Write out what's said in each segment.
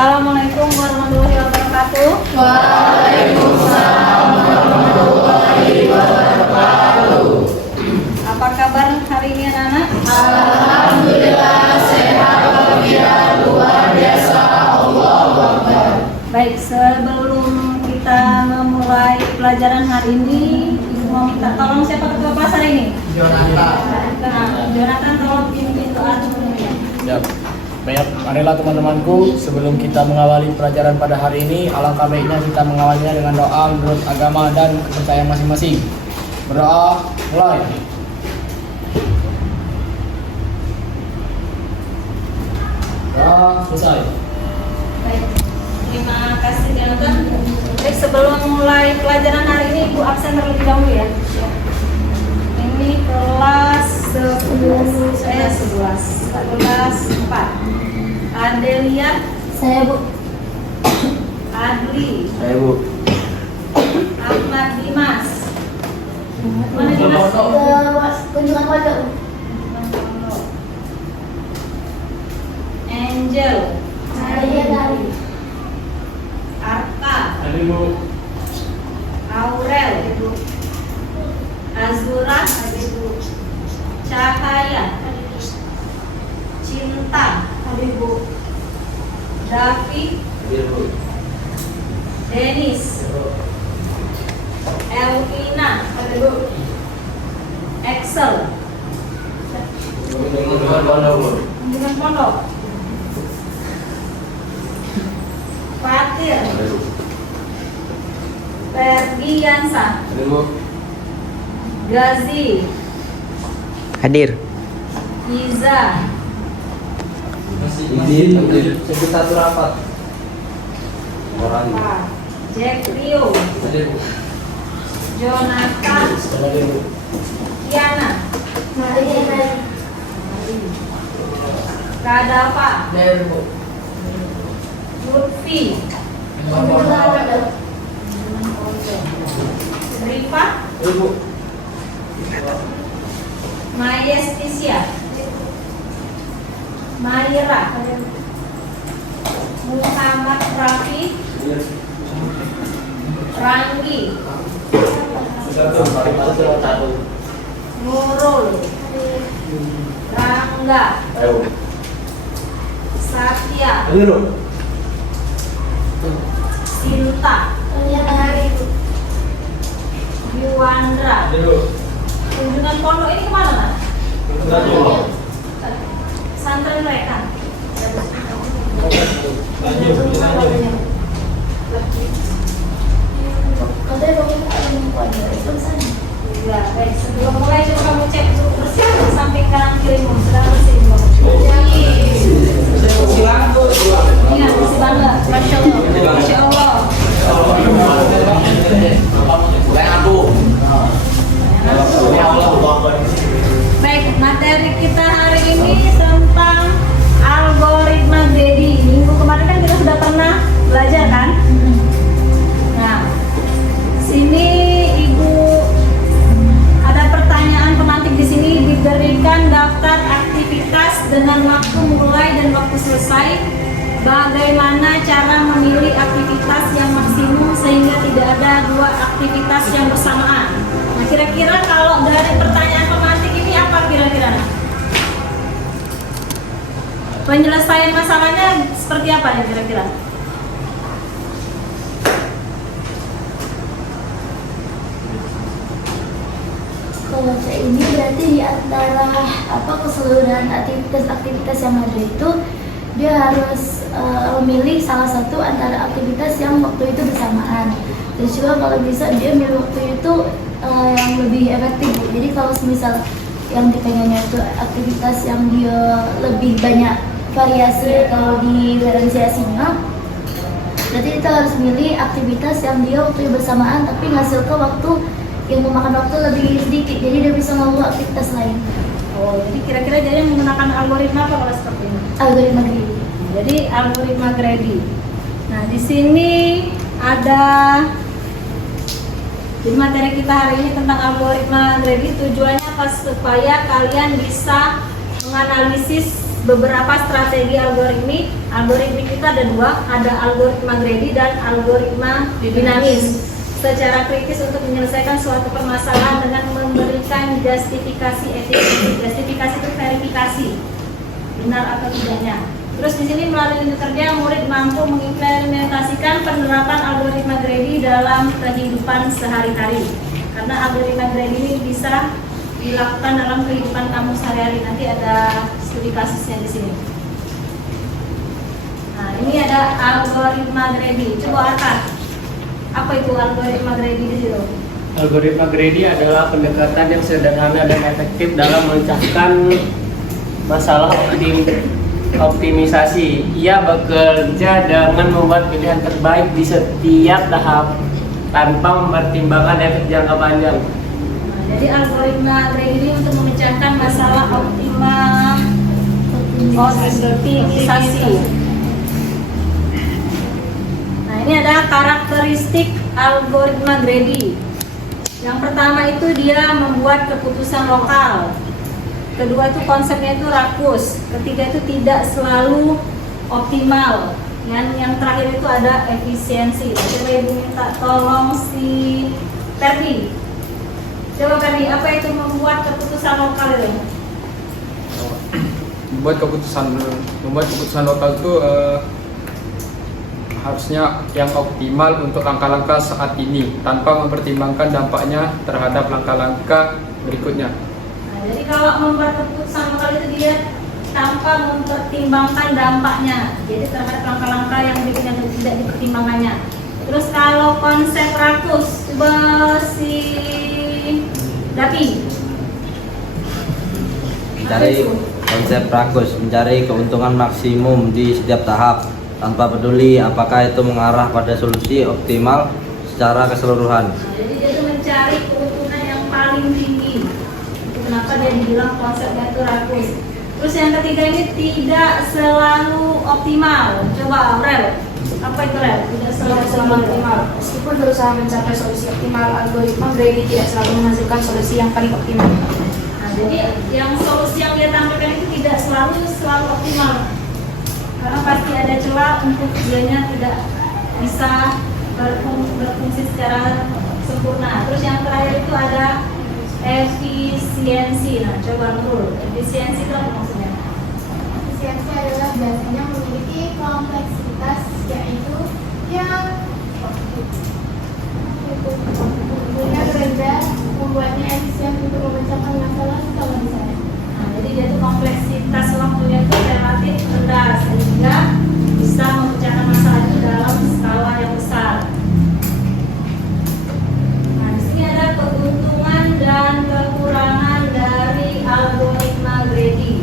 Assalamualaikum warahmatullahi wabarakatuh. Waalaikumsalam warahmatullahi wabarakatuh. Apa kabar hari ini anak-anak? Alhamdulillah sehat walafiat, luar biasa. Allahu Akbar. Baik, sebelum kita memulai pelajaran hari ini, Ibu mau minta tolong siapa ketua kelas hari ini? Jonathan. Nah, Jonathan tolong pimpin doa dulu ya. Siap. Baik, marilah teman-temanku, sebelum kita mengawali pelajaran pada hari ini, alangkah baiknya kita mengawalinya dengan doa menurut agama dan kepercayaan masing-masing. Berdoa, mulai. Doa selesai. Baik, terima kasih Jonathan. Baik, sebelum mulai pelajaran hari ini, Ibu absen terlebih dahulu ya. Ini kelas 11 4. Adelia, Saya Bu. Adli, Saya Bu. Ahmad Dimas. Mana Dimas? Kunjungan keluarga Bu. Angel, Saya dari Arta, Tadi Bu. Aurel, Azura, Cahaya, Cinta, Davi, Denis, Elvina, Excel, Kunjungan Pondok, Fatir, Ferdiansa, Gazi, Hadir. Iza, Sebut satu rapat. Orang. Jack Rio, Jonathan, Kiana, Kadapa, Lutfi, Rifa, Mayestisya, Maira, Muhammad Rafi, Ranggi, Nurul, Rangga, Satya, Sinta, Yuwandra. Kunjungan pondok ini kemana, Nak? Santren mereka. Ya, baik. Sebelum mulai coba kamu cek suhu bersih sampai kanan kirimu sudah bersih belum? Ingat bersih banget. Masya Allah. Masya Allah. Baik, materi kita hari ini tentang algoritma Grady. Minggu kemarin kan kita sudah pernah belajar kan? Nah, sini Ibu ada pertanyaan pemantik di sini, diberikan daftar aktivitas dengan waktu mulai dan waktu selesai. Bagaimana cara memilih aktivitas yang maksimum sehingga tidak ada dua aktivitas yang bersamaan? Nah, kira-kira kalau dari pertanyaan pemantik ini apa kira-kira? Penyelesaian masalahnya seperti apa ya kira-kira? Kalau saya ini berarti di antara keseluruhan aktivitas yang ada itu dia harus memilih salah satu antara aktivitas yang waktu itu bersamaan. Terus juga kalau bisa dia milih waktu itu yang lebih efektif. Jadi kalau misal yang dipengennya itu aktivitas yang dia lebih banyak variasi atau diferensiasinya, berarti kita harus milih aktivitas yang dia waktu bersamaan tapi ngasil ke waktu yang memakan waktu lebih sedikit, jadi dia bisa membuat aktivitas lain. Oh, jadi kira-kira dia menggunakan algoritma apa kalau seperti ini? Algoritma Grady. Jadi algoritma Grady. Nah, di sini ada di materi kita hari ini tentang algoritma Grady. Tujuannya supaya kalian bisa menganalisis beberapa strategi algoritmik. Algoritmik itu ada dua, ada algoritma Grady dan algoritma dinamis. Secara kritis untuk menyelesaikan suatu permasalahan dengan memberikan justifikasi etik. Justifikasi itu verifikasi benar atau tidaknya. Terus di sini melalui unit kerja murid mampu mengimplementasikan penerapan algoritma Grady dalam kehidupan sehari-hari. Karena algoritma Grady ini bisa dilakukan dalam kehidupan kamu sehari-hari. Nanti ada studi kasusnya di sini. Nah, ini ada algoritma Grady. Coba apa itu algoritma Grady di situ? Algoritma Grady adalah pendekatan yang sederhana dan efektif dalam memecahkan masalah optimisasi. Ia bekerja dengan membuat pilihan terbaik di setiap tahap tanpa mempertimbangkan efek jangka panjang. Nah, jadi algoritma Grady ini untuk memecahkan masalah optimisasi. Nah, ini ada karakteristik algoritma Grady. Yang pertama itu dia membuat keputusan lokal. Kedua itu konsepnya itu rakus. Ketiga itu tidak selalu optimal. Yang terakhir itu ada efisiensi. Coba ibu minta tolong si Ferdi. Coba Ferdi, apa itu membuat keputusan lokal itu? Membuat keputusan lokal itu harusnya yang optimal untuk langkah-langkah saat ini tanpa mempertimbangkan dampaknya terhadap langkah-langkah berikutnya. Nah, jadi kalau membuat keputusan lokal itu dia tanpa mempertimbangkan dampaknya, jadi terhadap langkah-langkah yang berikutnya tidak dipertimbangkannya. Terus kalau konsep rakus, coba si Dapi. Mencari konsep rakus, mencari keuntungan maksimum di setiap tahap tanpa peduli apakah itu mengarah pada solusi optimal secara keseluruhan. Nah, jadi dia itu mencari keuntungan yang paling tinggi. Itu kenapa dia dibilang konsepnya itu rakus. Terus yang ketiga ini tidak selalu optimal. Coba Aurel, apa itu Aurel? Tidak selalu optimal. Meskipun berusaha mencapai solusi optimal, algoritma Grady tidak selalu menghasilkan solusi yang paling optimal. Nah, jadi yang solusi yang dia tampilkan itu tidak selalu optimal. Karena pasti ada celah untuk dianya tidak bisa berfungsi secara sempurna. Terus yang terakhir itu ada efisiensi. Nah, coba Nurul, efisiensi itu apa maksudnya? Efisiensi adalah biasanya memiliki kompleksitas, yaitu yang rendah, membuatnya efisien untuk memecahkan masalah skala besar. Nah, jadi dia itu kompleksitas waktunya itu relatif rendah sehingga bisa memecahkan masalah itu dalam skala yang besar. Nah, di sini ada keuntungan dan kekurangan dari algoritma Grady.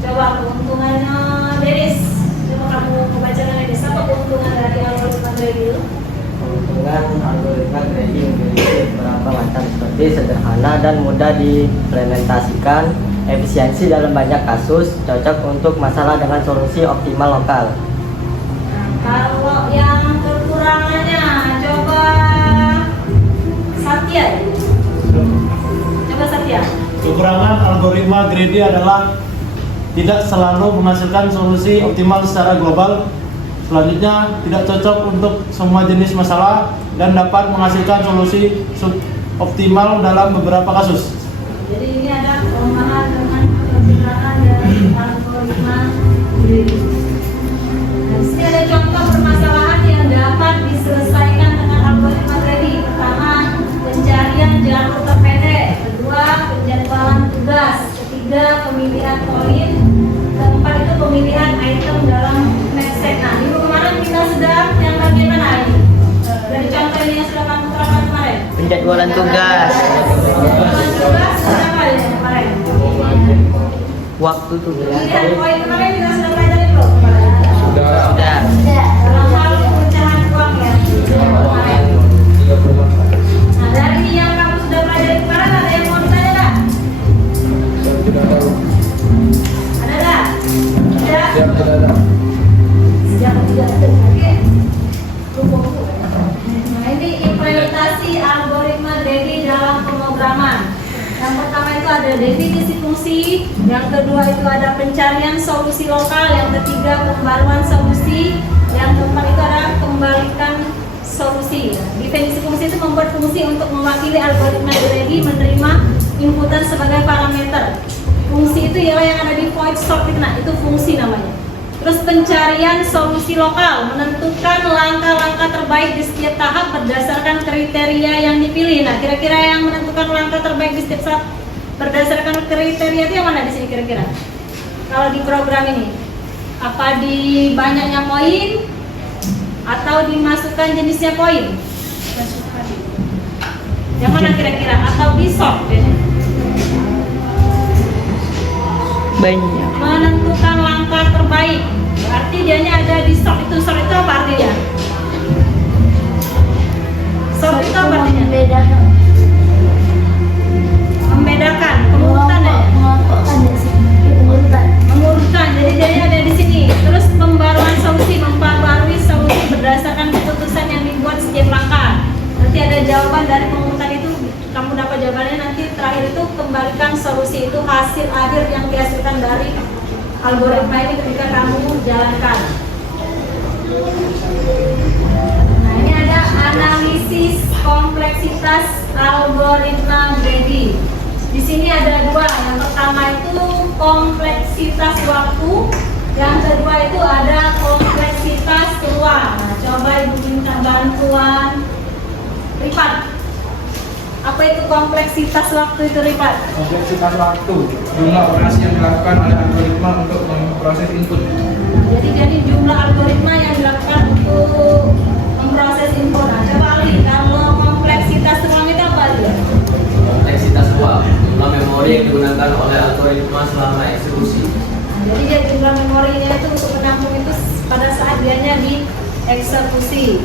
Coba keuntungannya, Denis. Coba kamu membacakan Denis. Apa keuntungan dari algoritma Grady itu? Keuntungan algoritma Grady memiliki beberapa macam seperti sederhana dan mudah diimplementasikan, efisiensi dalam banyak kasus, cocok untuk masalah dengan solusi optimal lokal. Nah, kalau yang kekurangannya, coba Satya. Coba Satya. Kekurangan algoritma Grady adalah tidak selalu menghasilkan solusi optimal secara global. Selanjutnya, tidak cocok untuk semua jenis masalah dan dapat menghasilkan solusi optimal dalam beberapa kasus. Jadi ini ada kelemahan dengan kekurangan dari algoritma Grady. Nah, di sini ada contoh permasalahan yang dapat diselesaikan dengan algoritma Grady. Pertama, pencarian jalur terpendek. Kedua, penjadwalan tugas. Ketiga, pemilihan poin. Keempat itu pemilihan item dalam mapset. Nah, minggu kemarin kita sudah yang bagian mana ini? Dari contoh ini yang sudah kamu terapkan kemarin. Penjadwalan tugas. Penjadwalan tugas apa ya kemarin? Waktu tugas. Pemilihan poin kemarin kita sudah pelajari belum? Sudah. Dalam hal pecahan uang ya. Kemarin. Nah, dari yang kamu sudah pelajari kemarin ada yang mau ditanya nggak? Ada nggak? Tidak. Sejak tidak ada. Oke. Nah, ini implementasi algoritma Grady dalam pemrograman. Yang pertama itu ada definisi fungsi, solusi, yang kedua itu ada pencarian solusi lokal, yang ketiga pembaruan solusi, yang keempat itu ada kembalikan solusi. Definisi fungsi itu membuat fungsi untuk mewakili algoritma Grady menerima inputan sebagai parameter. Fungsi itu ialah yang ada di void sort itu, nah itu fungsi namanya. Terus pencarian solusi lokal, menentukan langkah-langkah terbaik di setiap tahap berdasarkan kriteria yang dipilih. Nah, kira-kira yang menentukan langkah terbaik di setiap tahap berdasarkan kriteria itu yang mana di sini kira-kira? Kalau di program ini, apa di banyaknya poin atau dimasukkan jenisnya poin? Yang mana kira-kira? Atau di sort? Banyak. Menentukan langkah terbaik, berarti dianya ada di sort itu. Sort itu apa artinya? Sort itu apa artinya? Membedakan, pengurutan ya? Mengelompokkan ya sih, pengurutan. Mengurutkan, jadi dianya ada di sini. Terus pembaruan solusi, memperbarui solusi berdasarkan keputusan yang dibuat setiap langkah. Nanti ada jawaban dari pengurutan itu, kamu dapat jawabannya nanti terakhir itu kembalikan solusi itu hasil akhir yang dihasilkan dari algoritma ini ketika kamu jalankan. Nah, ini ada analisis kompleksitas algoritma Grady. Di sini ada dua. Yang pertama itu kompleksitas waktu, yang kedua itu ada kompleksitas ruang. Nah, coba Ibu minta bantuan Rifat. Apa itu kompleksitas waktu itu, Rifat? Kompleksitas waktu, jumlah operasi yang dilakukan oleh algoritma untuk memproses input. Jadi jumlah algoritma yang dilakukan untuk memproses input. Nah, coba Ali, kalau kompleksitas ruang itu apa dia? Kompleksitas ruang, jumlah memori yang digunakan oleh algoritma selama eksekusi. Jadi dia jumlah memorinya itu untuk menampung itu pada saat dianya dieksekusi.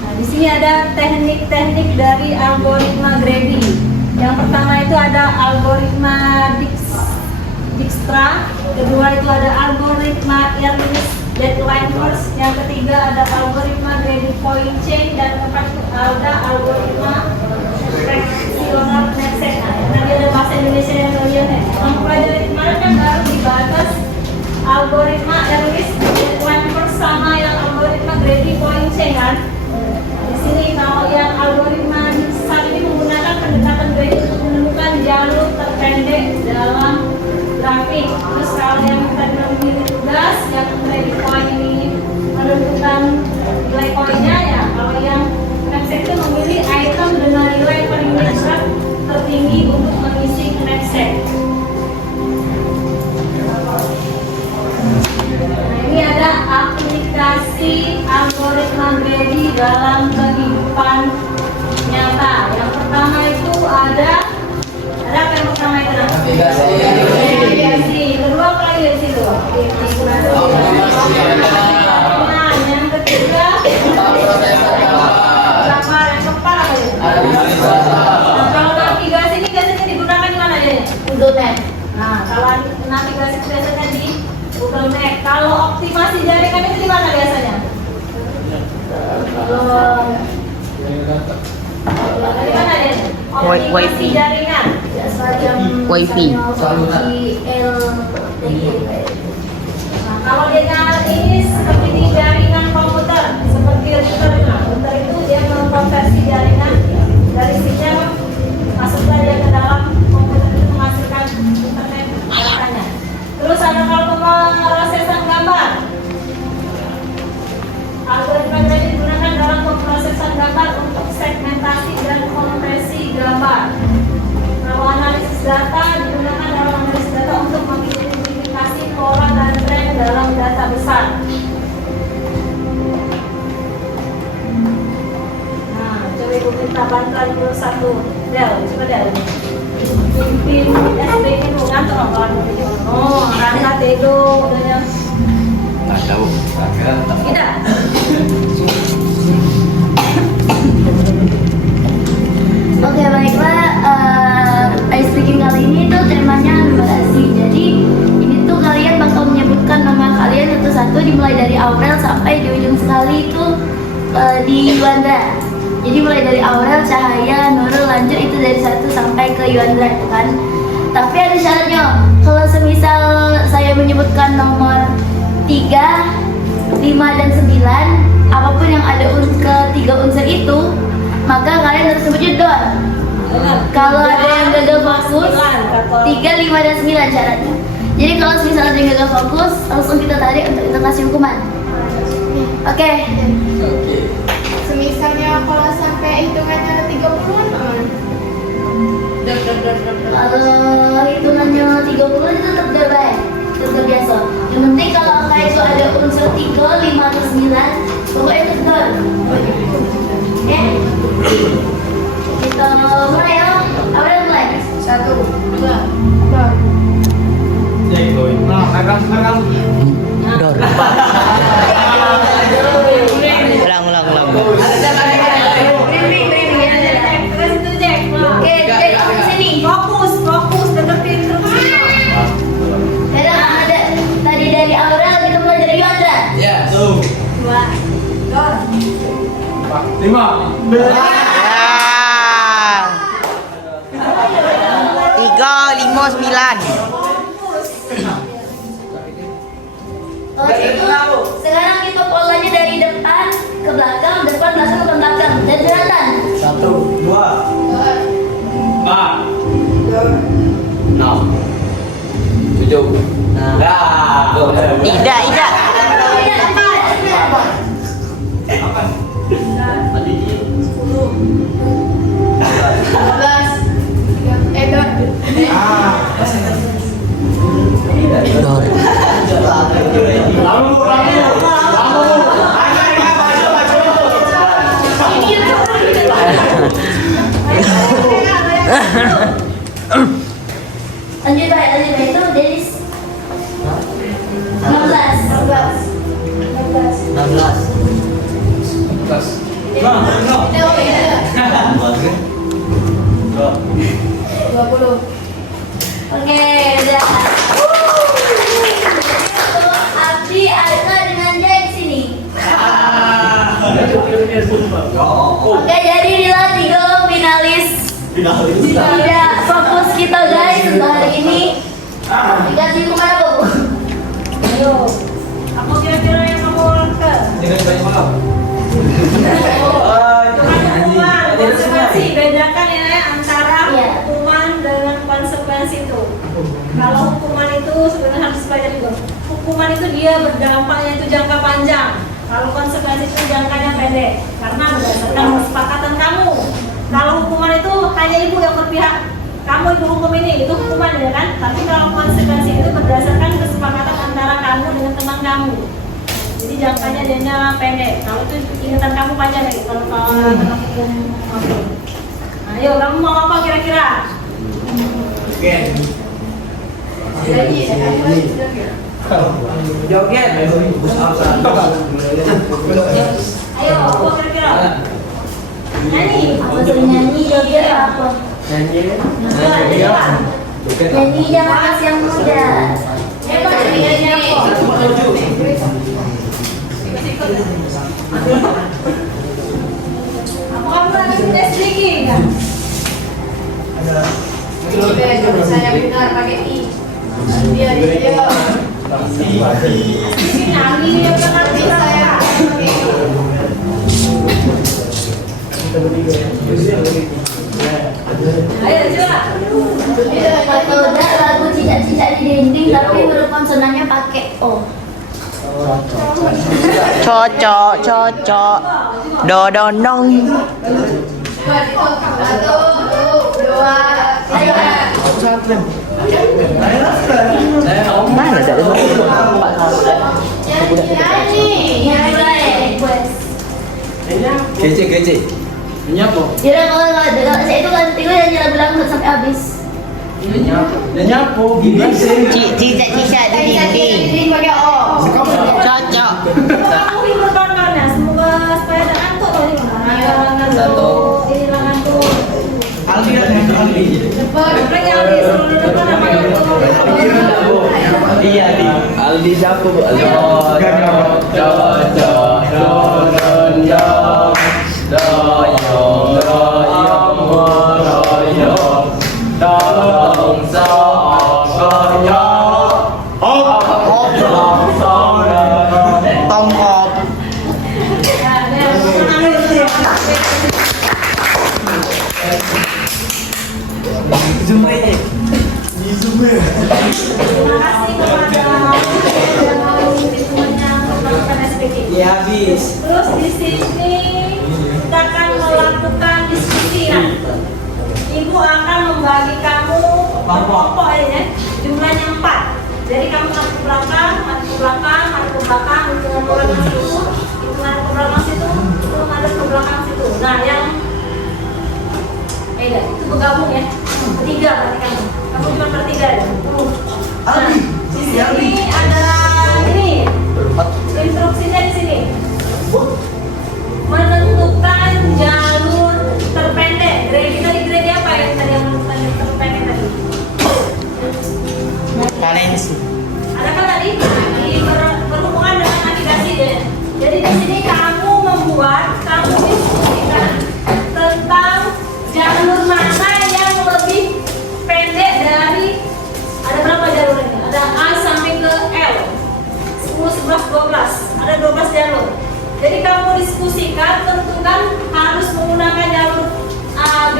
Nah, di sini ada teknik-teknik dari algoritma Grady. Yang pertama itu ada algoritma Dijkstra, kedua itu ada algoritma Earliest Deadline First, yang ketiga ada algoritma Grady Point Chain, dan keempat itu ada algoritma Fractional Netset. Nah, nanti ada bahasa Indonesia yang kalian ya. Mempelajari kemarin kan baru dibahas algoritma Earliest Deadline First sama yang algoritma Grady Point Chain kan. Di sini kalau yang algoritma saat ini menggunakan pendekatan Grady untuk menemukan jalur terpendek dalam grafik. Terus kalau yang tadi memilih tugas yang Grady Point ini menentukan nilai poinnya ya. Kalau yang Knapsack itu memilih item dengan nilai paling besar tertinggi untuk mengisi Knapsack. Nah, ini ada aplikasi algoritma Grady dalam kehidupan nyata. Yang pertama itu ada apa yang pertama itu? Navigasi. Kedua apa lagi di situ? Nah, yang ketiga gambar. Yang keempat apa itu? Nah, kalau navigasi ini biasanya digunakan di mana ya? Google Map. Nah, kalau navigasi itu biasanya di Google Map. Kalau optimasi jaringan itu di mana biasanya? Di mana ya? Optimasi Wi-Fi. jaringan. Wifi. Nah, kalau dengan ini seperti di jaringan komputer, seperti router. Nah, router itu dia mengkonversi jaringan dari sinyal, masuklah dia ke dalam komputer itu menghasilkan internet datanya. Terus ada kalau pemrosesan gambar. Algoritma Grady digunakan dalam pemrosesan gambar untuk segmentasi dan kompresi gambar. Kalau analisis data digunakan dalam analisis data untuk mengidentifikasi pola dan tren dalam data besar. Nah, coba Ibu minta bantuan dulu satu. Del, coba Del. Pimpin SB itu ngantor apa? Oh, Rangga Tego, udah. Nggak tahu. Tidak. Oke, baiklah. Ice speaking kali ini tuh temanya numerasi. Jadi ini tuh kalian bakal menyebutkan nama kalian satu-satu dimulai dari Aurel sampai di ujung sekali itu di Yuandra. Jadi mulai dari Aurel, Cahaya, Nurul, lanjut itu dari 1 sampai ke Yuandra itu kan. Tapi ada syaratnya. Kalau semisal saya menyebutkan nomor 3, 5 dan 9, apapun yang ada ketiga unsur itu, maka kalian harus sebutnya dor. Kalau ada yang gagal fokus, 3, 5 dan 9 syaratnya. Jadi kalau misalnya ada yang gagal fokus, langsung kita tarik untuk kita kasih hukuman. Oke. Semisalnya kalau sampai hitungannya 30-an aman. Kalau hitungannya 30 itu tetap baik, tetap biasa. Yang penting kalau angka itu ada unsur 3, 5 atau 9, pokoknya tetap. Oke. Kita mulai ya. Apa yang mulai? 1, 2, 3. Ulang. Terus itu Jack. Oke, jadi aku sini. Fokus, deketin terus. Ada tadi dari Aurel, kita mulai dari Yondra. Yes. 2, dor. 5. Ya. 3, 5, 9. Oh, itu. Sekarang kita polanya dari depan ke belakang, depan ke belakang. Dan Jonathan. 1, 2, 4, 6, 7. Tidak. Lanjut itu Dennis. 16. 20. Oke, udah. Abdi, Arka dengan Jack sini. Oke, jadi inilah 3 finalis. Tidak fokus kita guys untuk hari ini. Dikasih bukan apa bu? Ayo. Apa kira-kira yang kamu lakukan? Hukuman, konsekuensi. Bedakan ya antara hukuman dengan konsekuensi itu. Kalau hukuman itu sebenarnya harus pelajari juga. Hukuman itu dia berdampaknya itu jangka panjang. Kalau konsekuensi itu jangkanya pendek. Karena berdasarkan kesepakatan kamu. Kalau hukuman itu hanya ibu yang berpihak. Kamu ibu hukum ini, itu hukuman ya kan? Tapi kalau konsekuensi itu berdasarkan kesepakatan antara kamu dengan teman kamu. Jadi jangkanya dia pendek. Kalau itu ingatan kamu panjang lagi. Kalau tengah hukum, oke. Ayo, kamu mau apa kira-kira? Joget. Ayo, apa kira-kira? Nyanyi. Apa tuh nyanyi joget apa? Nyanyi jangan kasih yang muda. Nyanyi apa? Apa kamu lagi tes lagi enggak? Saya benar pakai I. Dia. Nyanyi dia kan saya. Ayo coba. Kalau udah lagu cicak-cicak di dinding tapi huruf konsonannya pakai O. Cocok. Dodonong. 1, 2, 3. Mana ada? Nyanyi. Kece. Ini apa? Jadi kalau nggak ada, saya itu kan tiga yang jalan bilang sampai habis. Ini apa? Gini sih. Cicak-cicak di dinding. Ini pakai O. Cocok. Kamu libur kapan ya? Semoga supaya ada ngantuk loh ini. Ngantuk. Ini lah ngantuk. Aldi dan Aldi. Mereka Aldi selalu depan apa ngantuk? Iya di Aldi siapa bu? Dong Terima kasih kepada teman-temannya melakukan SPG. Ya habis. Terus di sini kita akan melakukan diskusi. Nah, Ibu akan membagi kamu kelompok ya, jumlahnya 4. Jadi kamu satu ke belakang, satu ke belakang, satu ke belakang, hitungan ke belakang situ, hitungan ke belakang situ, itu ada ke belakang situ. Nah, yang itu bergabung ya, bertiga berarti kamu cuma bertiga ya. Nah, di sini ada ini instruksinya di sini. Menentukan jalur terpendek. Grade apa yang tadi yang menentukan jalur terpendek tadi? Valensi. Ada kan tadi berhubungan dengan navigasi ya. Jadi di sini kamu diskusikan tentang jalur mana yang lebih pendek dari, ada berapa jalur ini? Ada A sampai ke L, 10, 11, 12, ada 12 jalur. Jadi kamu diskusikan, tentukan harus menggunakan jalur A, B,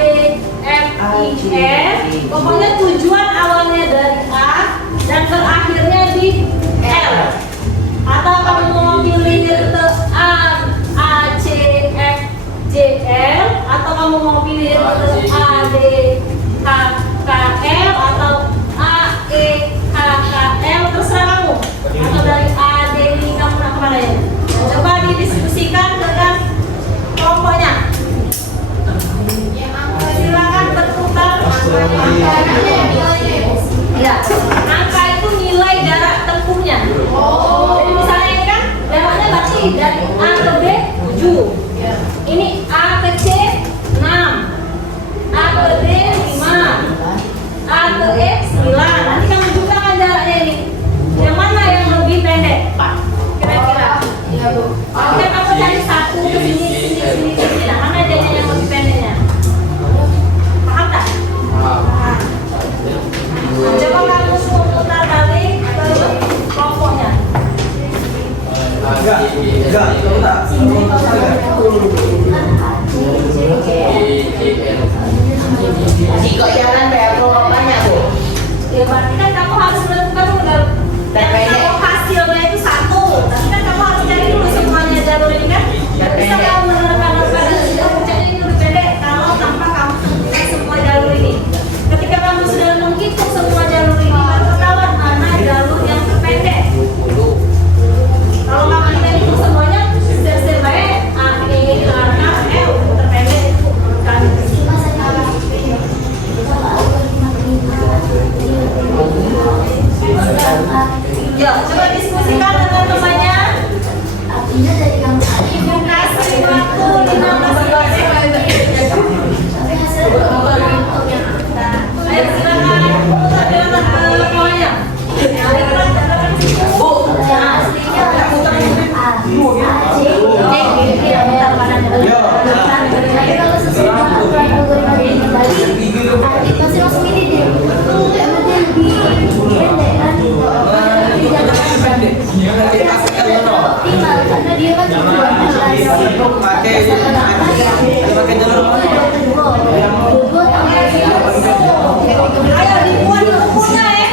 F, I, F. Pokoknya tujuan awalnya dari A dan berakhirnya di L. Atau kamu mau pilih rute A, C, F, J, L. Atau kamu mau pilih rute A, D, H, K, L. Atau A, E, H, K, L. Terserah kamu. Atau dari A, D, ini kamu nak kemana ya? Coba didiskusikan dengan kelompoknya. Silakan berputar. Ya, angka itu nilai jarak tempuhnya. Jadi misalnya ini kan jaraknya berarti dari A ke B 7. Ini A ke C 6, A ke D 5, A ke E 9. Nanti kamu juga kan jaraknya ini. Yang mana yang lebih pendek? Kira-kira. Iya Bu. Nanti kamu cari satu ke sini. Nah, mana jadinya yang lebih pendeknya? Paham tak? Paham. Coba kamu putar balik ke kelompoknya. Jika jalan kayak banyak Bu. Ya berarti kan kamu harus menentukan dulu. Kalau hasilnya itu 1, tapi kan kamu harus cari dulu semuanya jalur ini kan. Tidak bisa kamu menerapkan puncaknya ini lebih pendek kalau tanpa kamu tentukan semua jalur ini. Ketika kamu sudah menghitung semua jalur ini, baru ketahuan mana jalur yang terpendek. Kalau kamu hitung semuanya, step-step baik A, E, H, K, L terpendek itu kan. Ya, coba diskusikan dengan temannya. Artinya dari kamu Ibu kasih waktu 15 menit. tapi hasilnya Ayo silakan putar jalan ke bawahnya. Bu, yang aslinya A, C, D, bentar pada tapi kalau sesuai dengan aturan algoritma ini kembali arti masing-masing ini dia emang dia lebih pendek kan lebih optimal karena dia kan tujuannya ayo dibuat bukunya ya.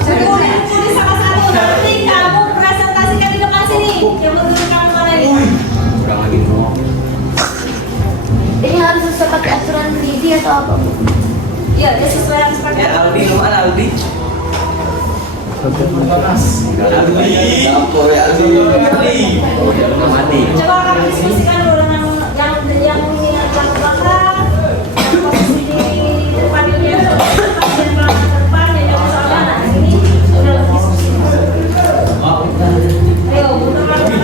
Buku di salah satu nanti kamu presentasikan di depan sini. Yang menurut kamu mana ini? ini harus sesuai pakai aturan gizi atau apa Bu? Iya, dia sesuai yang seperti itu. Aldi mana Aldi? Coba kamu diskusikan dulu dengan yang belakang, yang posisi di depan ini, yang belakang depan, yang jauh soalnya. Nah, ini sudah diskusi. Ayo, putar lagi.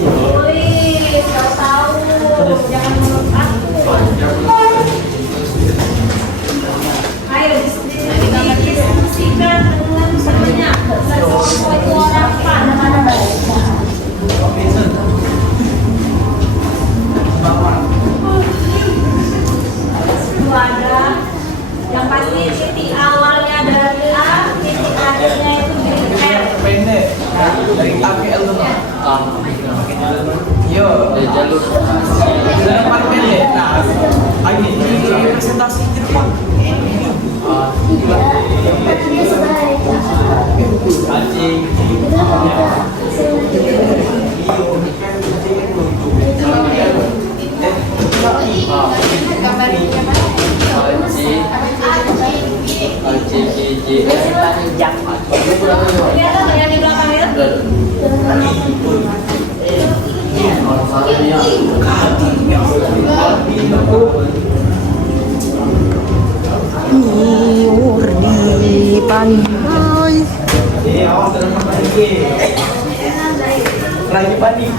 Tulis, kau tahu, jangan menurut aku. Ayo diskusikan dengan semuanya. Semua itu orang apa? Itu ada yang pasti titik awalnya dari A, titik akhirnya itu dari L. Pendek dari A ke L dulu. Yo, jalur depan pendek. Nah, ini presentasi itu. Dia sebaik. Kelihatan nggak yang di belakang ya? Lagi panik.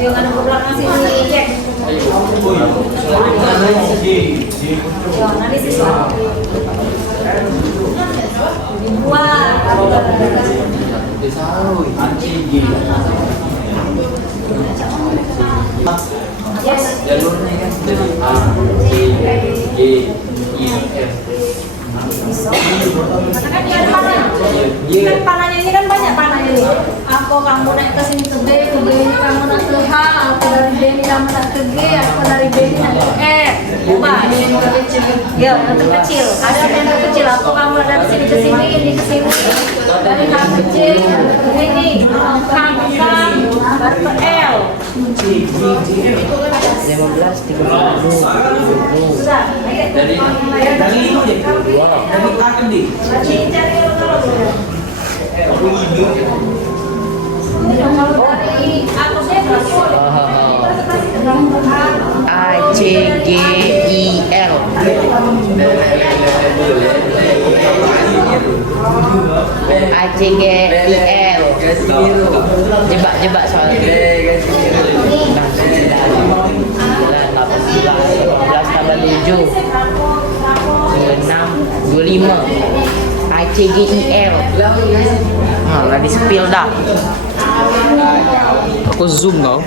Ayo kan ke belakang sini cek. Yo, nanti siswa. Wah. Yes. Jalurnya kan dari A, C, G, I, F. Katakan dia ada panah. Ini kan panahnya ini kan banyak panahnya nih. Aku kamu naik ke sini ke B ini kamu naik ke H, aku dari B ini kamu naik ke G, aku dari B ini naik ke E. Ubah. Ya, yang terkecil. Ada yang terkecil. Aku kamu dari sini ke sini, ini ke sini. Dari H ke J, ini K ke K, baru ke L. 15, 30. Sudah. Dari ini deh. Dari A ke D. Berarti cari kalau kalau dari atasnya A, C, G, I, L. A, C, G, I, L. Jebak soalnya. 7, 26, 25. A, C, G, I, L. Lah di spill dah. Aku zoom kau.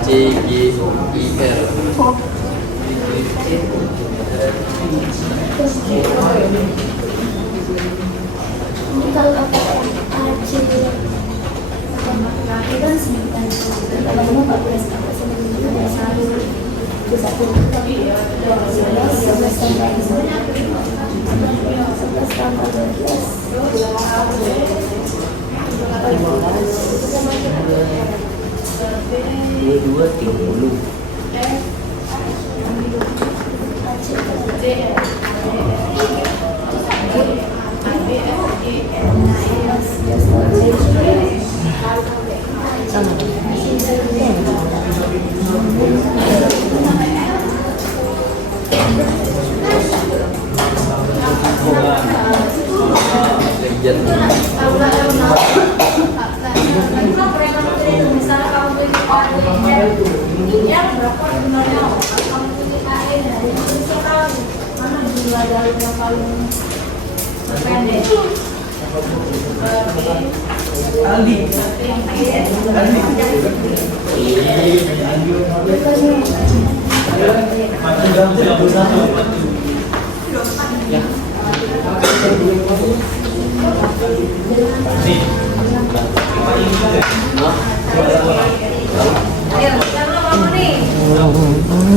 C, G, I, L. Kalau Aceh itu kan 9 kalau 14 apa sih ada 1 11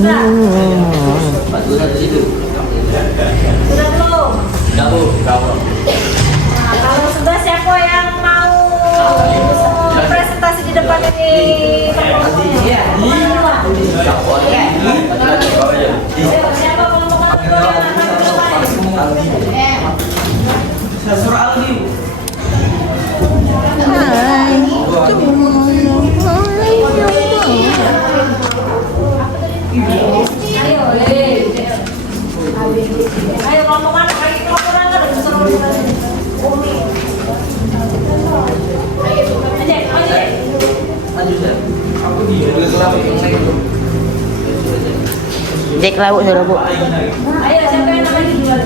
Nah, kalau sudah siapa yang mau presentasi di depan ini? Siapa kalau mau Ayo kelompok mana? Ayo kelompok mana? Umi. Dek lauk sudah bu. Ayo siapa yang namanya duluan?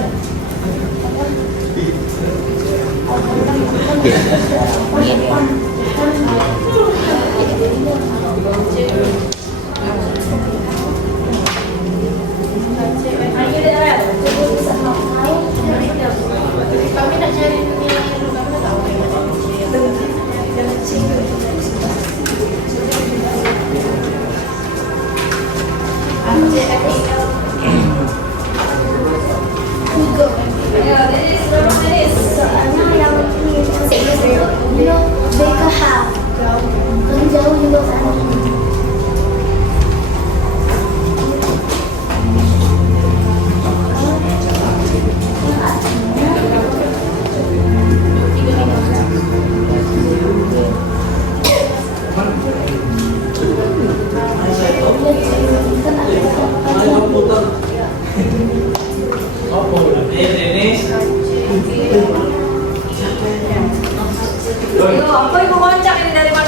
Ayo deh, Rel. Kami nak cari nilai dulu, kami nak tahu. Soalnya yang itu BKH kan jauh juga kan. Yo, aku ibu goncang ini dari mana?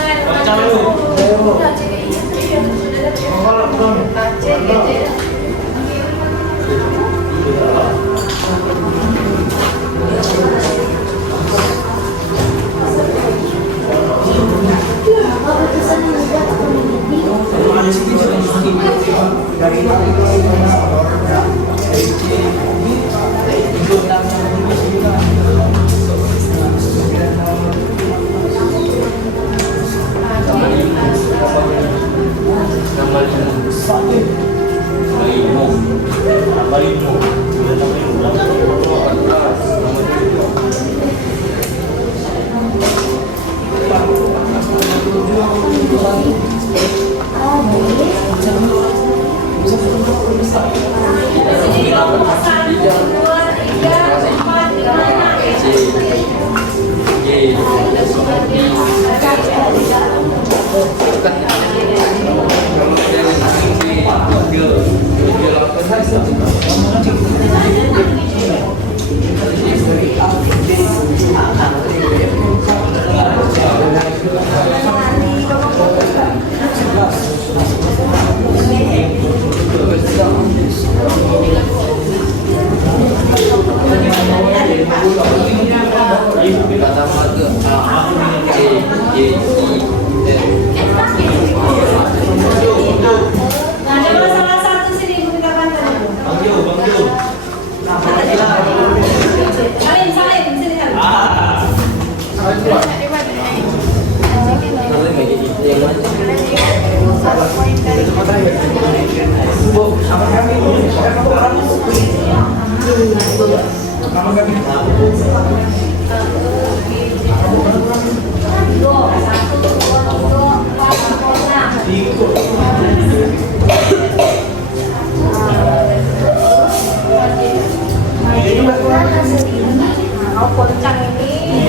Kau poncang ini,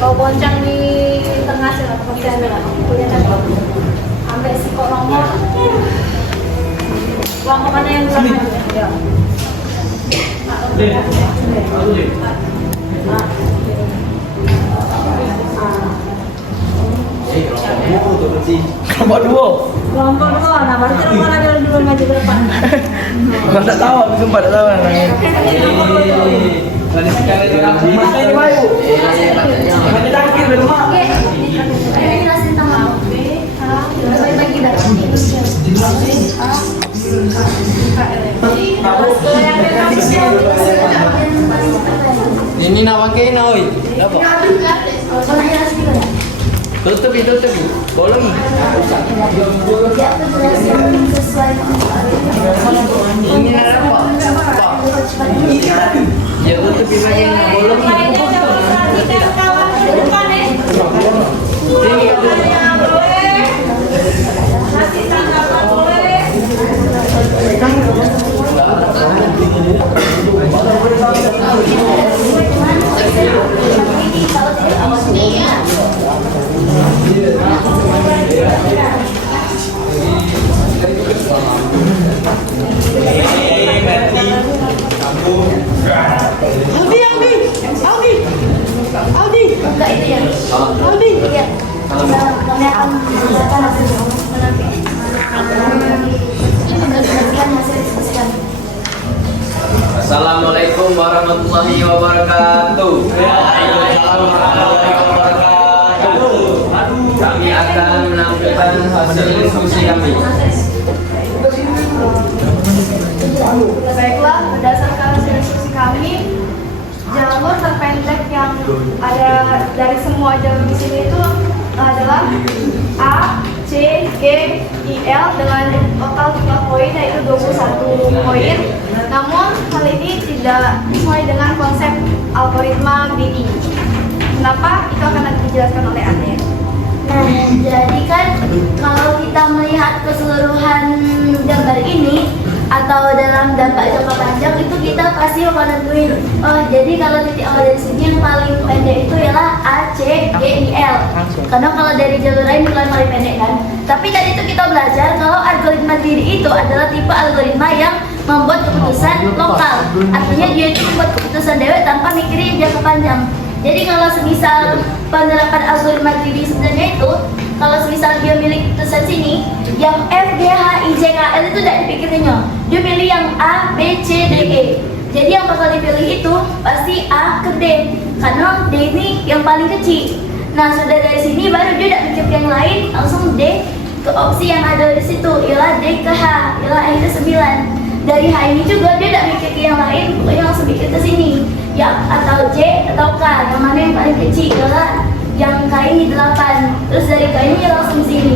kau poncang di tengah sih lah, kemudian lah, kemudian sampai si korongnya, kelompok mana yang belakang? Kelompok dua. Kelompok dua, nah berarti nomor ada dulu maju ke depan. Nggak tak tahu, aku sumpah tak tahu. Ini nak pakai nak oi. Apa? Tutup itu. Bolong. Ini nak apa? Ya tutup itu yang bolong. Lainnya coba perhatikan kawan di depan ya. Ini Boleh. Masih tanggapan boleh. Enggak itu ya. Iya. Kami akan menggunakan hasil penelitian hasil diskusikan. Assalamualaikum warahmatullahi wabarakatuh. Kami akan menampilkan hasil diskusi kami. Baiklah, berdasarkan hasil diskusi kami, jalur terpendek yang ada dari semua jalur di sini itu adalah A, C, G, I, L dengan total jumlah poin yaitu 21 poin. Namun hal ini tidak sesuai dengan konsep algoritma greedy. Kenapa? Itu akan nanti dijelaskan oleh Ade. Nah, jadi kan kalau kita melihat keseluruhan gambar ini atau dalam dampak jangka panjang itu kita pasti akan nentuin, oh jadi kalau titik awal dari sini yang paling pendek itu ialah A, C, G, I, L. Karena kalau dari jalur lain bukan paling pendek kan. Tapi dari itu kita belajar kalau algoritma greedy itu adalah tipe algoritma yang membuat keputusan lokal. Artinya dia itu membuat keputusan dewek tanpa mikirin jangka panjang. Jadi kalau semisal penerapan algoritma greedy sebenarnya itu, kalau semisal dia milih keputusan sini, yang F, G, H, I, J, K, L itu tidak dipikirnya. Dia milih yang A, B, C, D, E. Jadi yang bakal dipilih itu pasti A ke D, karena D ini yang paling kecil. Nah sudah dari sini baru dia tidak mikir yang lain, langsung D ke opsi yang ada di situ, ialah D ke H, ialah yang ke-9. Dari H ini juga dia tidak mikir ke yang lain, pokoknya langsung mikir ke sini, ya atau J atau K, yang mana yang paling kecil, ialah yang K ini 8. Terus dari K ini langsung sini.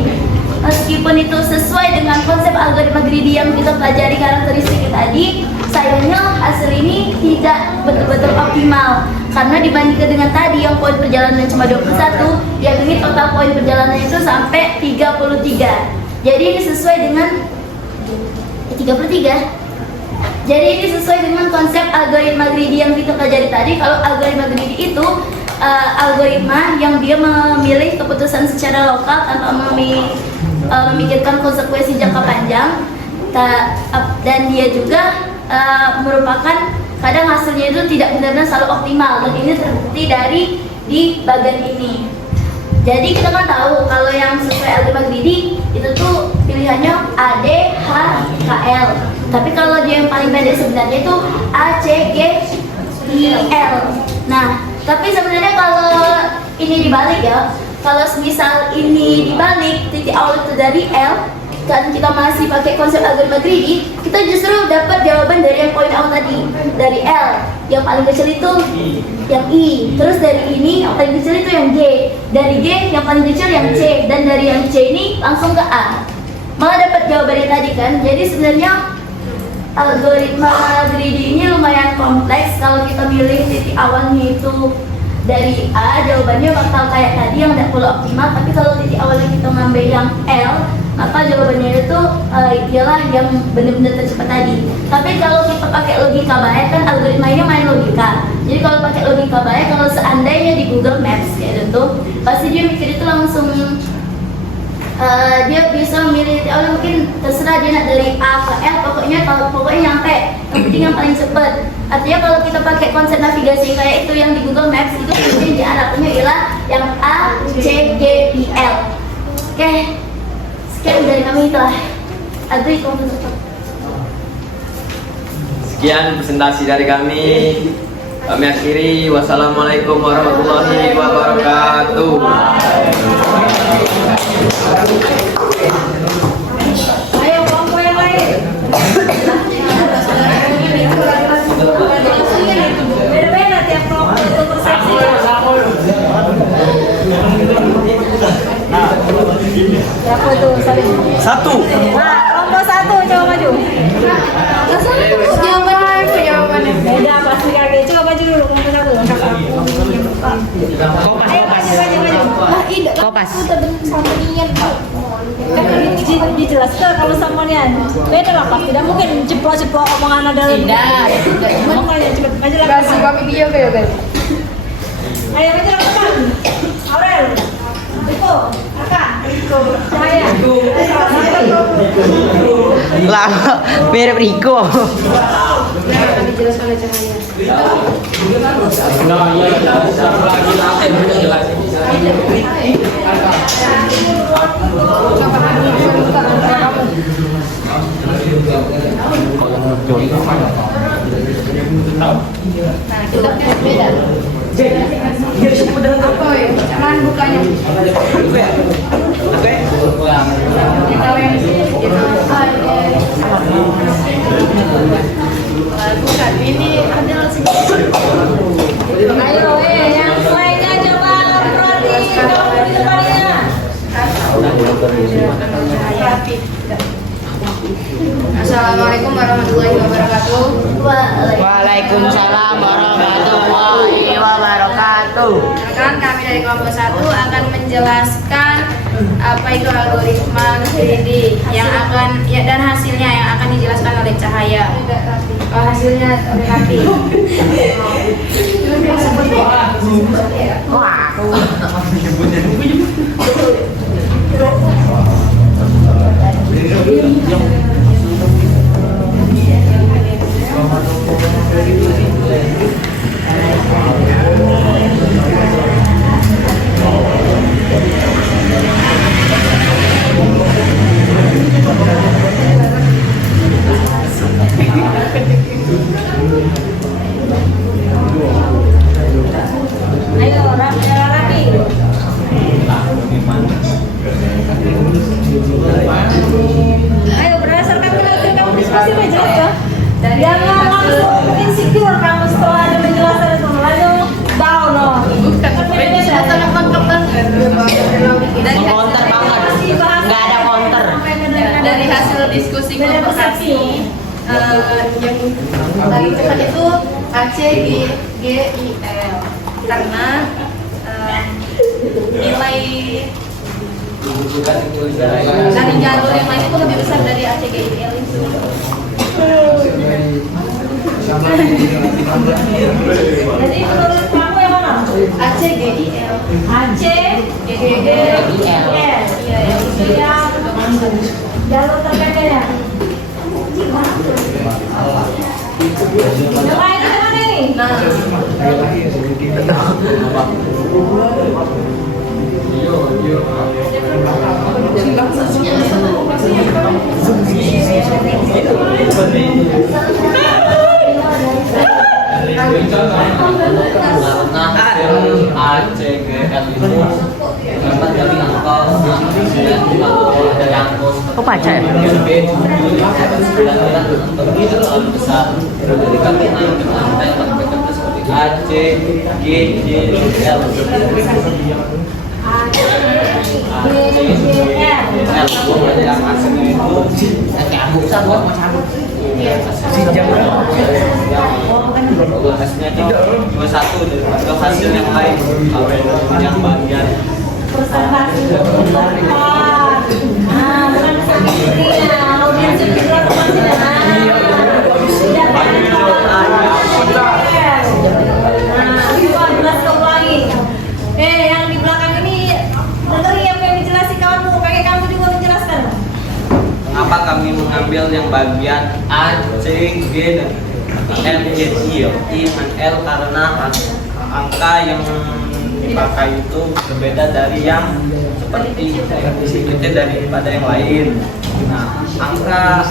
Meskipun itu sesuai dengan konsep algoritma greedy yang kita pelajari karakteristik tadi, sayangnya hasil ini tidak betul-betul optimal. Karena dibandingkan dengan tadi yang poin perjalanan cuma 21, yang ini total poin perjalanan itu sampai 33. Jadi ini sesuai dengan 33. Jadi ini sesuai dengan konsep algoritma greedy yang kita pelajari tadi. Kalau algoritma greedy itu algoritma yang dia memilih keputusan secara lokal tanpa memikirkan konsekuensi jangka panjang, dan dia juga merupakan kadang hasilnya itu tidak benar-benar selalu optimal, dan ini terbukti dari di bagian ini. Jadi kita kan tahu kalau yang sesuai algoritma greedy itu tuh pilihannya A, D, H, K, L. Tapi kalau dia yang paling pendek sebenarnya itu A, C, G, I, L. Nah, tapi sebenarnya kalau ini dibalik ya, kalau misal ini dibalik titik awal itu dari L, kan kita masih pakai konsep algoritma greedy, kita justru dapat jawaban dari yang poin awal tadi, dari L. Yang paling kecil itu yang I, terus dari ini yang paling kecil itu yang G, dari G yang paling kecil yang C, dan dari yang C ini langsung ke A. Malah dapat jawabannya tadi kan. Jadi sebenarnya algoritma greedy ini lumayan kompleks. Kalau kita milih titik awalnya itu dari A, jawabannya bakal kayak tadi yang tidak perlu optimal. Tapi kalau titik awalnya kita ngambil yang L, maka jawabannya itu ialah yang benar-benar tercepat tadi. Tapi kalau kita pakai logika baik kan, algoritma ini main logika. Jadi kalau pakai logika baik, kalau seandainya di Google Maps ya tentu pasti dia mikir itu langsung dia bisa memilih mungkin terserah dia nak dari A ke L, pokoknya nyampe, yang penting yang paling cepat. Artinya kalau kita pakai konsep navigasi kayak itu yang di Google Maps itu mungkin di Arabnya ialah yang A, C, G, I, L. Oke, sekian dari kami itulah. Aduh itu tutup. Sekian presentasi dari kami. Kami akhiri. Wassalamualaikum warahmatullahi wabarakatuh. Ayo kelompok yang lain. Beda-beda tiap kelompok itu persepsi. Siapa tuh? Satu. Nah, kelompok 1 coba maju. Jawabannya beda pasti kaget. Coba maju dulu kelompok 1. Ayo maju. Kopas. Dijelaskan kalau samanian beda lah pasti, tidak mungkin ceplok-ceplok omongan ada makanya cepet maju lagi. Kasih kami video guys. Ayo maju ke depan. Aurel, Riko, Aka, Cahaya. Lah, mirip Riko. Dijelaskan oleh Cahaya. Cuman bukanya. Bukan ini adalah Ayo, yang lainnya coba berarti kamu di depannya. Assalamualaikum warahmatullahi wabarakatuh. Waalaikumsalam warahmatullahi wabarakatuh. Rekan kami dari kelompok 1 akan menjelaskan apa itu algoritma 3D yang akan dan hasilnya yang akan dijelaskan oleh Cahaya. Hasilnya oleh Rati. Ayo, Rapi. Ayo, berdasarkan penjelasan kamu diskusi jelas ya. Jangan langsung insecure kamu setelah ada penjelasan itu. Lalu down loh. Counter banget. Nggak ada counter. Dari hasil diskusi kelompok kami yang paling cepat itu AC, G, I, L karena nilai dari jalur yang lain itu lebih besar dari AC, G, I, L itu. Jadi menurut kamu yang mana? AC, G, I, L. AC, G, I, L. Iya, yang jalur terpendeknya. Yang lain itu mana nih? Kok baca ya? A, C, G, L. Yang hasilnya itu hasilnya itu 21 daripada hasil yang lain. Yang bagian Presentasi bukan sendirinya, audiens di luar rumahnya. Jelas kau ulangi. Yang di belakang ini dengerin apa yang dijelaskan kamu, pakai kamu juga menjelaskan. Mengapa kami mengambil yang bagian A, C, G, dan L, J, I dan L karena angka yang dipakai itu berbeda dari yang seperti daripada yang lain. Nah, angka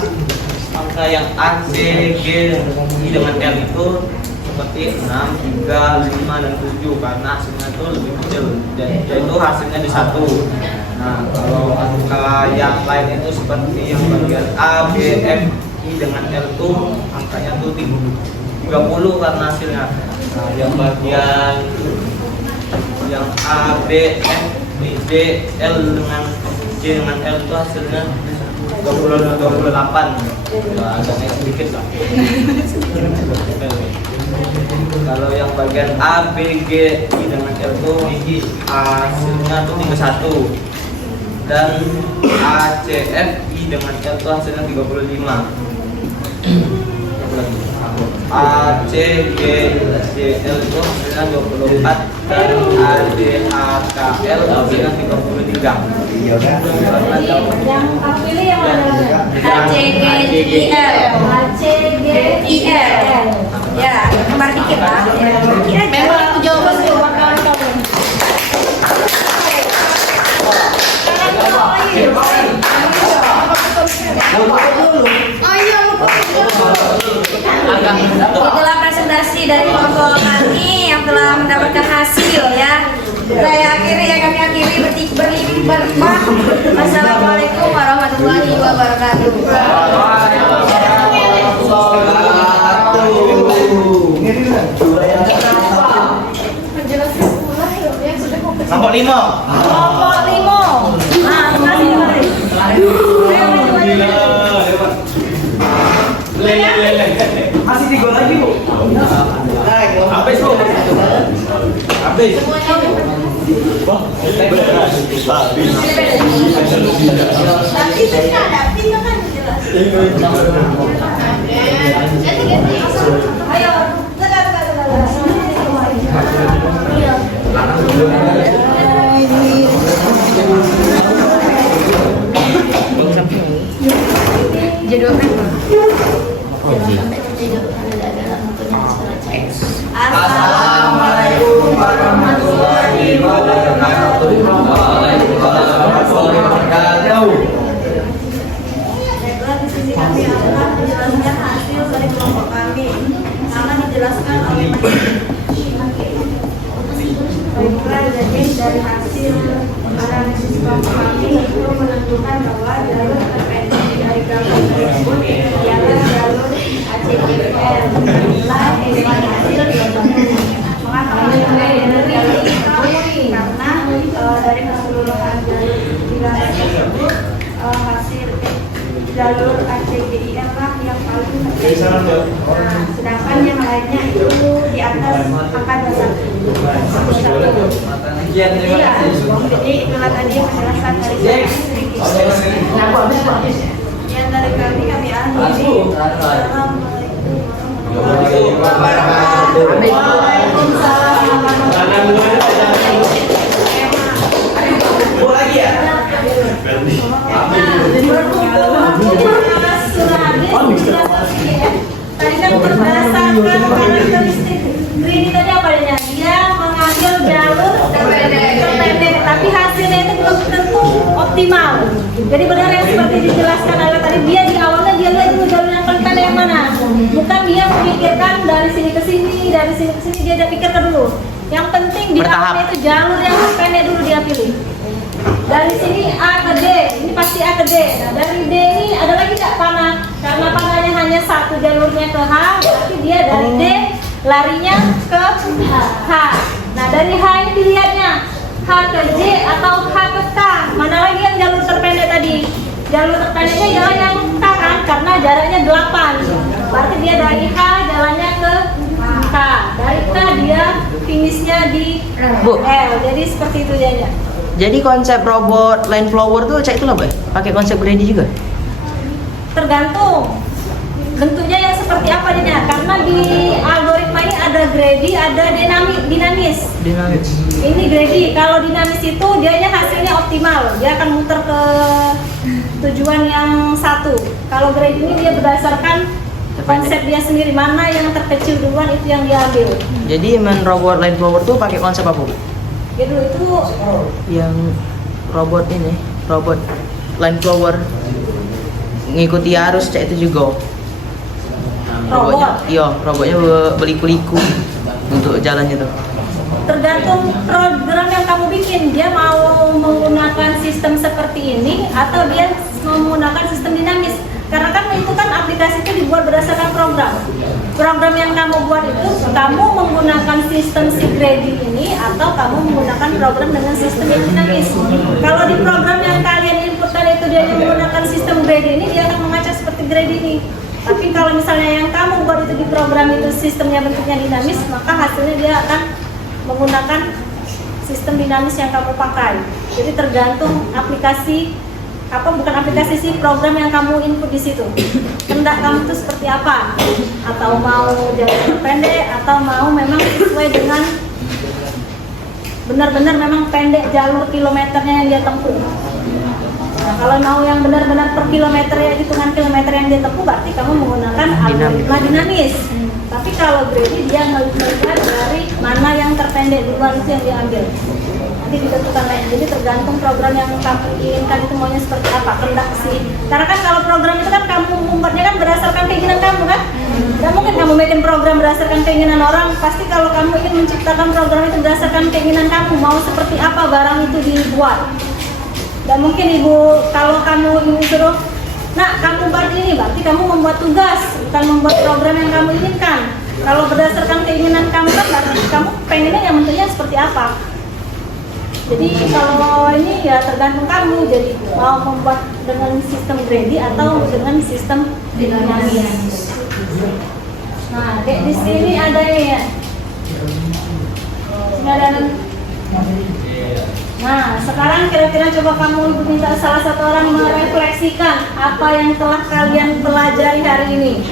yang A, C, G, I dengan L itu seperti 6, 3, 5, dan 7 karena hasilnya itu lebih kecil, yaitu hasilnya di 1. Nah, kalau angka yang lain itu seperti yang bagian A, B, F, I dengan L itu angkanya itu 30 karena hasilnya. Nah, yang bagian yang A, B, F, D, L dengan J dengan L itu hasilnya 28. Ya, agak sedikit lah. Kalau yang bagian A, B, G, I dengan L itu hasilnya itu 31. Dan A, C, F, I dengan L itu hasilnya 35. A, C, G, J, L itu hasilnya 24. Dan A, D, A, K, L hasilnya 33. Yang kamu pilih yang mana? A, C, G, I, L. A, C, G, I, L. Ya, kembar dikit. kasih dari kelompok kami yang telah mendapatkan hasil ya. Saya kami akhiri berlimpah. Wassalamualaikum warahmatullahi wabarakatuh. Kelompok 5. Kelompok 5. Nah, terima kasih. Masih 3 lagi, Bu. Habis, Bu. Habis. Wah, Ayo, Jadwal Assalamualaikum warahmatullahi wabarakatuh. Baiklah, di sini kami akan menjelaskan hasil dari kelompok kami. Akan dijelaskan oleh baiklah, jadi dari hasil analisis kelompok kami itu menentukan bahwa jalur terpendek dari program tersebut ialah jalur ACGR. Inilah hasil mengapa karena dari keseluruhan jalur wilayah tersebut hasil jalur ACGIR lah yang paling terbaik. Nah, sedangkan yang lainnya itu di atas angka dasar. Iya, jadi itulah tadi penjelasan dari saya. Yang dari kami akhiri. Tadi kan berdasarkan karakteristik Green tadi apa adanya? Dia mengambil jalur terpendek, tapi hasilnya itu belum tentu optimal. Jadi benar yang seperti dijelaskan oleh tadi, dia di awalnya dia lihat dulu jalur yang paling pendek yang mana. Bukan dia memikirkan dari sini ke sini, dari sini ke sini, dia pikirkan dulu. Yang penting di awalnya itu jalur yang pendek dulu dia pilih. Dari sini A ke D, ini pasti A ke D. Nah, dari D ini ada lagi tidak panah? Karena panahnya hanya satu jalurnya ke H, berarti dia dari D larinya ke H. Nah, dari H ini dilihatnya H ke J atau H ke K. Mana lagi yang jalur terpendek tadi? Jalur terpendeknya jalan yang K kan? Karena jaraknya 8. Berarti dia dari H jalannya ke K. Dari K dia finishnya di L. Jadi seperti itu jadinya. Jadi konsep robot line flower tuh cek itu lah, pakai konsep Grady juga? Tergantung bentuknya yang seperti apa jadinya. Karena di algoritma ini ada Grady, ada dinamis. Ini Grady. Kalau dinamis itu dianya hasilnya optimal. Dia akan muter ke tujuan yang satu. Kalau Grady ini dia berdasarkan konsep dia sendiri, mana yang terkecil duluan itu yang dia ambil. Jadi robot line flower tuh pakai konsep apa, Bu? Gitu itu Yang robot ini, robot line flower ngikuti arus cek itu juga. robot. Iya, robotnya beliku-liku untuk jalannya tuh. Tergantung program yang kamu bikin, dia mau menggunakan sistem seperti ini atau dia menggunakan sistem dinamis. Karena kan itu kan aplikasi itu dibuat berdasarkan program. Program yang kamu buat itu, kamu menggunakan sistem si Grady ini atau kamu menggunakan program dengan sistem yang dinamis. Kalau di program yang kalian inputkan itu dia menggunakan sistem Grady ini, dia akan mengacak seperti Grady ini. Tapi kalau misalnya yang kamu buat itu di program itu sistemnya bentuknya dinamis, maka hasilnya dia akan menggunakan sistem dinamis yang kamu pakai. Jadi tergantung aplikasi bukan aplikasi sih, program yang kamu input di situ. Kehendak kamu itu seperti apa? Atau mau jalur pendek atau mau memang sesuai dengan benar-benar memang pendek jalur kilometernya yang dia tempuh. Nah, kalau mau yang benar-benar per kilometer ya, hitungan kilometer yang dia tempuh, berarti kamu menggunakan algoritma dinamis. Tapi kalau Grady dia melihat dari mana yang terpendek duluan itu yang diambil. nanti ditentukan lagi. Jadi tergantung program yang kamu inginkan itu maunya seperti apa, kehendak sih. Karena kan kalau program itu kan kamu membuatnya kan berdasarkan keinginan kamu kan. Tidak mungkin kamu bikin program berdasarkan keinginan orang. Pasti kalau kamu ingin menciptakan program itu berdasarkan keinginan kamu, mau seperti apa barang itu dibuat. Tidak mungkin ibu kalau kamu ingin suruh, nah kamu buat ini, berarti kamu membuat tugas, bukan membuat program yang kamu inginkan. Kalau berdasarkan keinginan kamu kan berarti kamu pengennya yang bentuknya seperti apa. Jadi kalau ini ya tergantung kamu, jadi mau membuat dengan sistem gredi atau dengan sistem dinamis. Nah, kayak di sini ada ya. Sini ada. Nah, sekarang kira-kira coba kamu minta salah satu orang merefleksikan apa yang telah kalian pelajari hari ini.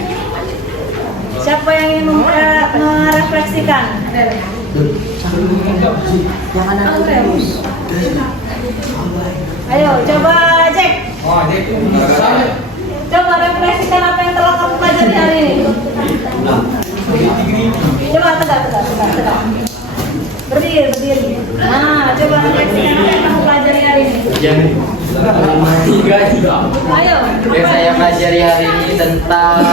Siapa yang ingin merefleksikan? Ayo, coba cek. Coba refleksikan apa yang telah kamu pelajari hari ini. Coba tegak. Berdiri. Nah, coba refleksikan apa yang kamu pelajari hari ini. Ayo. Yang saya pelajari hari ini tentang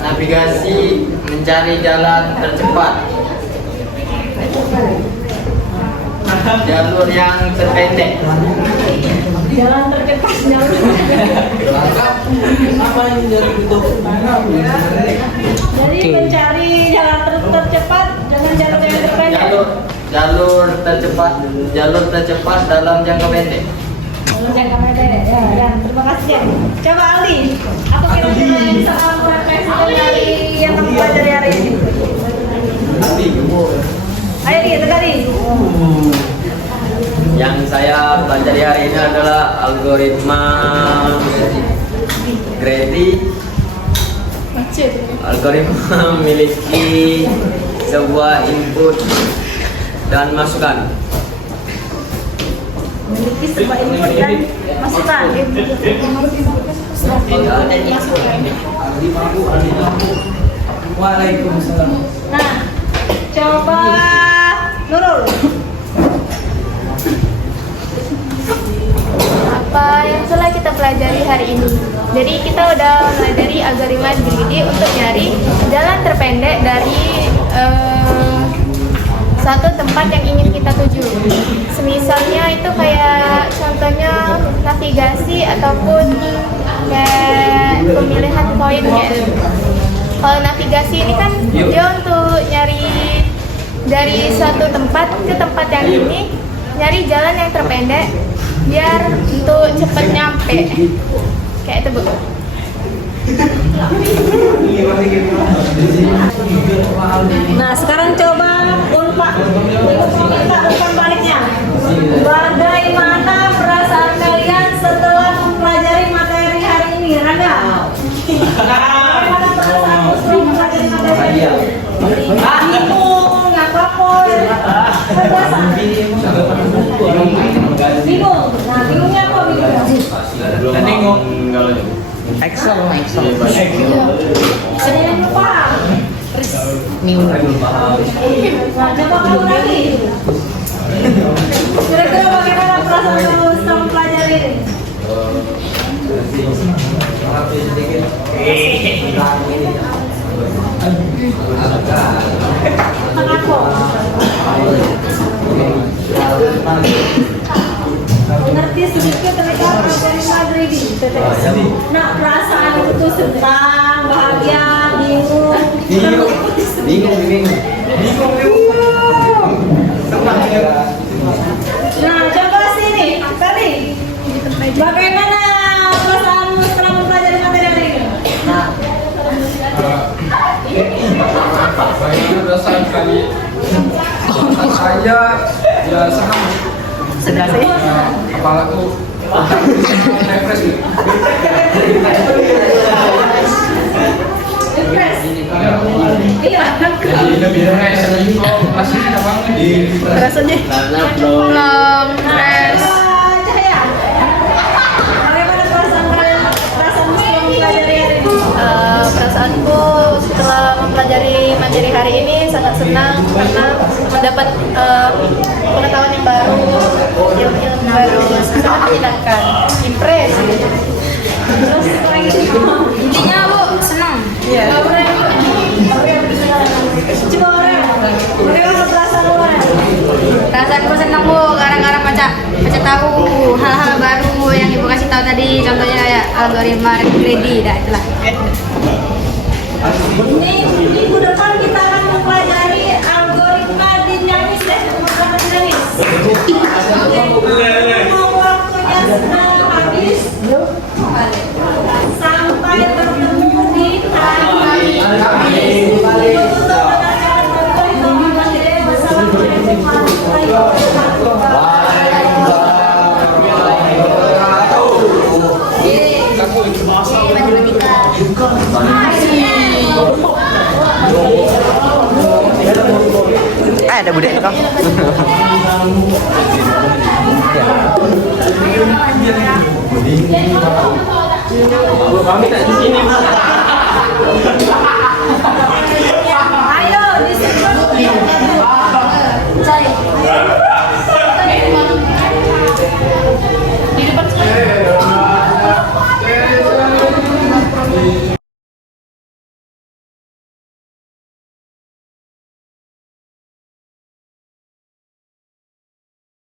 navigasi mencari jalan tercepat, jalur yang terpendek. Jalan tercepat, Jadi mencari jalan tercepat dengan jalur yang terpendek. Jalur tercepat dalam jangka pendek. Dalam jangka pendek. Ya, terima kasih ya. Coba Aldi, apa kira-kira yang bisa kamu refleksikan dari yang kamu pelajari hari ini? Ayo Di, tegak. Yang saya pelajari hari ini adalah algoritma Grady. Algoritma memiliki sebuah input dan masukan. Memiliki sebuah input dan masukan. Waalaikumsalam. Nah, coba Nurul. Apa yang telah kita pelajari hari ini? Jadi kita udah pelajari algoritma Grady untuk nyari jalan terpendek dari satu tempat yang ingin kita tuju. Semisalnya itu kayak contohnya navigasi ataupun kayak pemilihan poin kayak. Kalau navigasi ini kan dia untuk nyari dari suatu tempat ke tempat yang ini, nyari jalan yang terpendek biar untuk cepet nyampe kayak itu Bu. Nah, sekarang coba umpan baliknya. Bagaimana perasaan kalian setelah mempelajari materi hari ini, Rangga? Bagaimana perasaanmu setelah mempelajari materi hari ini? Bingung, nggak apa-apa. Bingung. Nah, bingungnya apa bingungnya? Excel. Ada yang belum paham? Nah, coba kamu lagi. Kira-kira bagaimana perasaan kamu setelah mempelajari ini? Mengerti sedikit tentang algoritma Grady. Nah, perasaan itu senang, bahagia, bingung. Nah, coba sini, Ferry. Bagaimana perasaanmu setelah mempelajari materi hari ini? Bagaimana perasaan kali? Saya ya senang sih. Kepalaku refresh. Iya. Lebih refresh. Rasanya banget di Rasanya Belum fresh. Cahaya. Bagaimana perasaan kalian? Perasaanmu setelah mempelajari hari ini? Perasaanku setelah mempelajari materi hari ini sangat senang karena mendapat pengetahuan yang baru, ilmu baru, sangat menyenangkan, impress. Terus intinya Bu senang. Iya. Coba orang. Bagaimana perasaan orang? Perasaanku senang Bu, gara-gara baca tahu hal-hal baru yang Ibu kasih tahu tadi, contohnya kayak algoritma Grady, dah itulah. Ini minggu depan kita akan mempelajari algoritma dinamis ya, algoritma dinamis. Waktunya sudah habis. Sampai bertemu di hari Ada budek kau. Kami tak di sini. Ayo disebut